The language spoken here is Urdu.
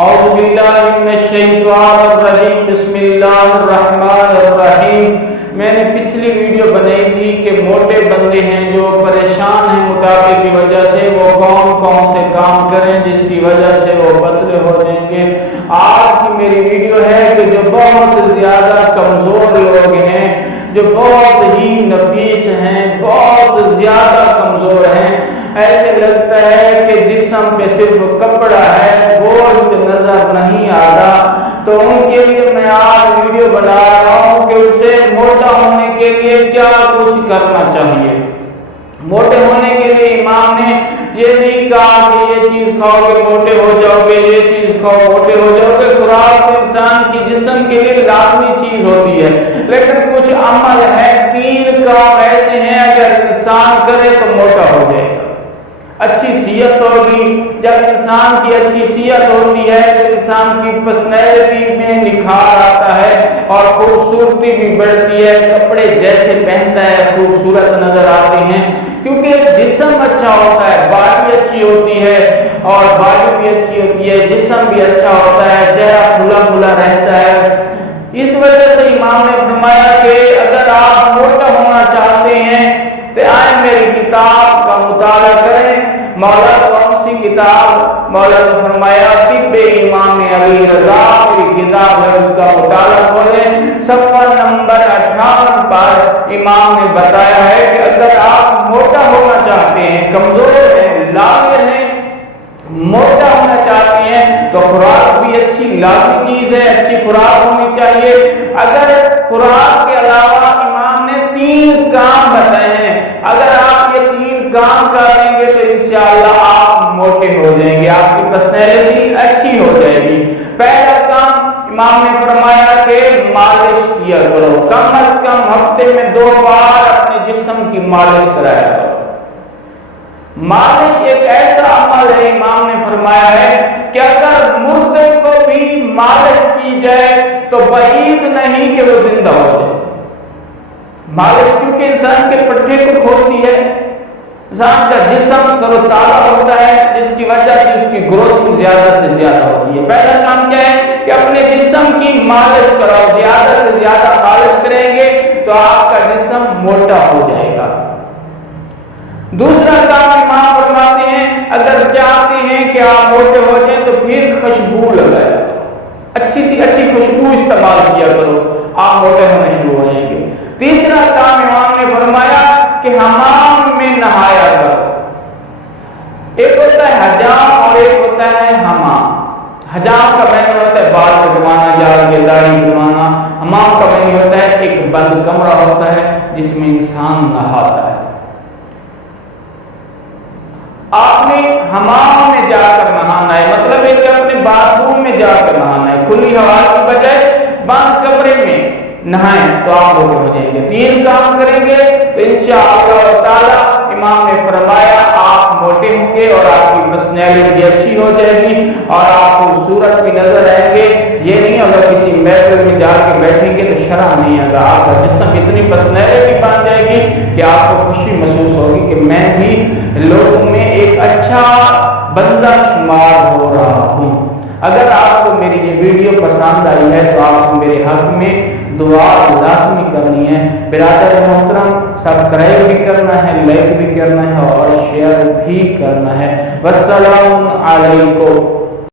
اعوذ باللہ من الشیطان الرجیم بسم اللہ الرحمن الرحیم۔ میں نے پچھلی ویڈیو بنائی تھی کہ موٹے بندے ہیں جو پریشان ہیں موٹاپے کی وجہ سے، وہ کون سے کام کریں جس کی وجہ سے وہ پتلے ہو جائیں گے۔ آج کی میری ویڈیو ہے کہ جو بہت زیادہ کمزور لوگ ہیں، جو بہت ہی نفیس ہیں، بہت زیادہ کمزور ہیں، ایسے لگتا ہے کہ جسم پہ صرف کپڑا ہے، گوشت نظر نہیں آتا، تو ان کے لیے میں آج ویڈیو بنا رہا ہوں کہ اسے موٹا ہونے کے لیے کیا کچھ کرنا چاہیے۔ موٹے ہونے کے لیے امام نے یہ نہیں کہا کہ یہ چیز کھاؤ گے موٹے ہو جاؤ گے، یہ چیز کھاؤ موٹے ہو جاؤ گے۔ خوراک انسان کی جسم کے لیے لازمی چیز ہوتی ہے، لیکن کچھ عمل ہے، 3 کام ایسے ہیں اگر انسان کرے تو موٹا ہو جائے گا۔ اچھی صحت ہوگی، جب انسان کی اچھی صحت ہوتی ہے تو انسان کی پرسنالٹی میں نکھار آتا ہے اور خوبصورتی بھی بڑھتی ہے، کپڑے جیسے پہنتا ہے خوبصورت نظر آتے ہیں، کیونکہ جسم اچھا ہوتا ہے، باڈی اچھی ہوتی ہے، اور باڈی بھی اچھی ہوتی ہے، جسم بھی اچھا ہوتا ہے، چہرہ کھلا کھلا رہتا ہے۔ اس وجہ سے امام نے فرمایا کہ اگر آپ موٹا ہونا چاہتے ہیں تو آئیں میری کتاب کا مطالعہ کریں۔ مولا کون سی کتاب؟ مولا نے فرمایا طب امام علی رضا، میری کتاب ہے، اس کا مطالعہ کریں۔ صفحہ نمبر 58 پر امام نے بتایا ہے کہ اگر آپ موٹا ہونا چاہتے ہیں، کمزور ہیں، لاغر ہیں، موٹا ہونا چاہتے ہیں تو خوراک بھی اچھی لازمی چیز ہے، اچھی خوراک ہونی چاہیے۔ اگر خوراک کے علاوہ امام نے 3 کام بتائے ہیں، اگر آپ یہ 3 کام کریں گے تو انشاءاللہ آپ موٹے ہو جائیں گے، آپ کی پرسنالٹی اچھی ہو جائے گی۔ پہلا کام امام نے فرمایا کہ مالش کیا کرو، کم از کم ہفتے میں 2 بار اپنے جسم کی مالش کرایا کرو۔ مالش ایک ایسا عمل ہے، امام نے فرمایا ہے کہ اگر مردے کو بھی مالش کی جائے تو بعید نہیں کہ وہ زندہ ہو جائے۔ مالش کیونکہ انسان کے پٹھے کو کھولتی ہے، انسان کا جسم تر و تازہ ہوتا ہے، جس کی وجہ سے اس کی گروتھ زیادہ سے زیادہ ہوتی ہے۔ پہلا کام کیا ہے کہ اپنے جسم کی مالش کراؤ، زیادہ سے زیادہ مالش کریں گے تو آپ کا جسم موٹا ہو جائے گا۔ دوسرا کام امام فرماتے ہیں اگر چاہتے ہیں کہ آپ موٹے ہو جائیں تو پھر خوشبو لگایا کرو، اچھی سی اچھی خوشبو استعمال کیا کرو، آپ موٹے ہونے شروع ہو جائیں گے۔ تیسرا کام امام نے فرمایا کہ حمام میں نہایا کرو۔ ایک ہوتا ہے حجام اور ایک ہوتا ہے حمام۔ حجام کا معنی ہوتا ہے بال کٹوانا، جال کے داڑھی بنوانا۔ حمام کا معنی ہوتا ہے ایک بند کمرہ ہوتا ہے جس میں انسان نہاتا ہے۔ آپ نے حمام میں جا کر نہانا ہے، مطلب ہے کہ اپنے باتھ روم میں جا کر نہانا ہے، کھلی ہوا کی بجائے بند کمرے میں نہائیں تو آپ موٹے ہو جائیں گے۔ 3 کام کریں گے تو انشاءاللہ تعالی امام نے فرمایا آپ موٹے ہوں گے اور آپ کی پرسنالٹی اچھی ہو جائے گی اور آپ خوبصورت بھی نظر آئیں گے۔ یہ نہیں اگر کسی محفل میں جا کے بیٹھیں گے تو شرم نہیں آئے گا، آپ کا جسم اتنی پرسنالٹی بن جائے گی کہ آپ کو خوشی محسوس ہوگی کہ میں بھی لوگوں میں ایک اچھا بندہ شمار ہو رہا ہوں۔ اگر آپ کو میری یہ ویڈیو پسند آئی ہے تو آپ کو میرے حق میں دعا لازمی کرنی ہے۔ برادر محترم سبسکرائب بھی کرنا ہے، لائک بھی کرنا ہے اور شیئر بھی کرنا ہے۔ والسلام علیکم۔